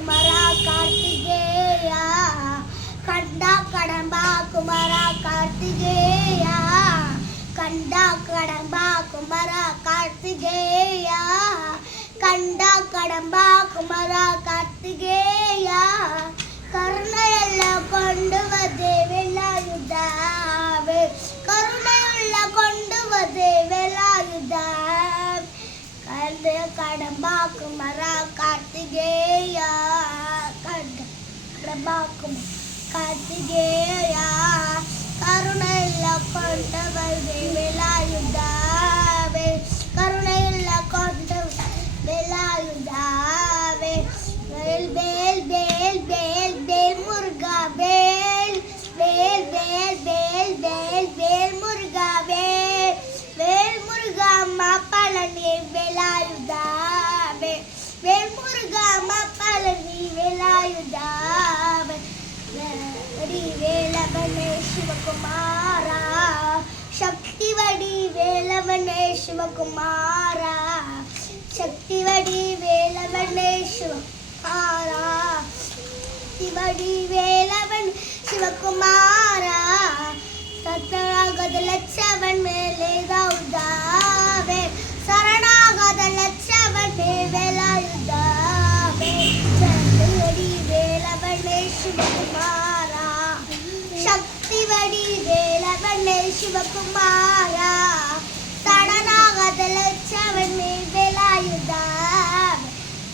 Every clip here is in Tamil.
குமரா கார்த்திகேயா. கண்டா கடம்பா குமரா கார்த்திகேயா. கண்டா கடம்பா குமரா கார்த்திகேயா. கண்டா கடம்பா குமரா கார்த்திகேயா. கருணையல்ல கொண்டு வதே வெள்ளாயுதாவே கருணையுள்ள கொண்டு வதே வெள்ளாயுதா கடம்பா குமரா கார்த்திகே கடம்பாக்கும் கார்த்திகேயா கருணையில்ல கொண்டவர் வேலாயுதாவே கருணையில்ல கொண்டவர் வேலாயுதாவே வேல் வேல் வேல் வேல் வேல் முருகா வேல் வேல் வேல் வேல் வேல் வேல் முருகா வேல் வேல் முருகா அம்மா பழனி விலாயுதாவே வேல் முருகா அம்மா பழனி வேலாயுதா சிவகுமாரா சக்திவடி வேலவனே சிவகுமாரா சிவடி வேலவன் சிவகுமாரா சத்தராகத லட்சவன் மேலே கௌதாவே சரணாகத லட்சவன் மேலாயுதாவே சக்திவடி வேலவனே சிவகுமாரா சக்திவடி வேலவனே சிவகுமாரா சரணாகத லட்சவன் மேலாயுதாவே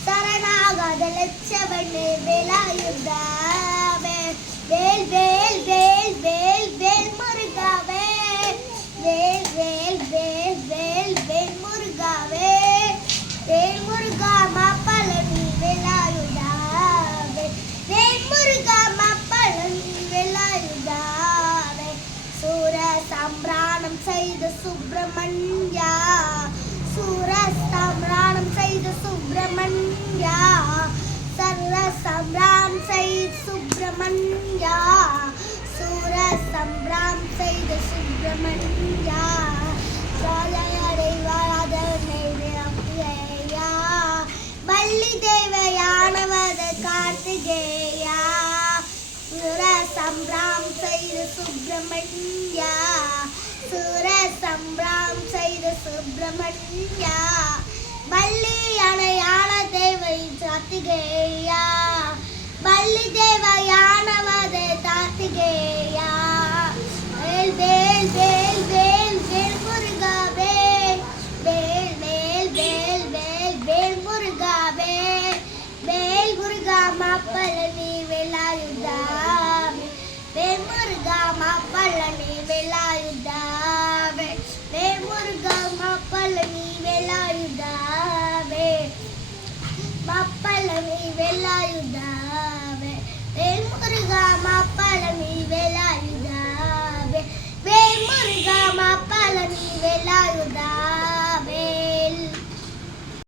சரணாகத லட்சவன் மேலாயுதாவே வேல் வேல் வேல் வேல் வேல் முருகாவே வேல் வேல் வேல் வேல் வேல் முருகாவே வேல் முருகா மாப்பழனி வேலாயுதாவே வேல் முருகா மாப்பழனி வேலாயுதாவே சூர சம்பிராணம் செய்த சுப்பிரமணியா சூர சம்பிராணம் செய்த சுப்பிரமணியா சர்வ சம்பிராம் செய்த சுப்பிரமணியா சூர சம்பிராம் செய்த சுப்பிரமணியா சாலையடைவாத நெய்யா வள்ளி தேவையானவத கார்த்திகேயா சுர சம்பிராம் செய்த சுப்பிரமணியா. சுர சம்பிராம் செய்த சுப்பிரமணியா. வள்ளி அணையான தேவை சாத்திகேயா. முருகா மாப்பழனி வேலாயுதா மாப்பழனி வேலாயுதா வேல் முருகா மாப்பழனி வேலாயுதா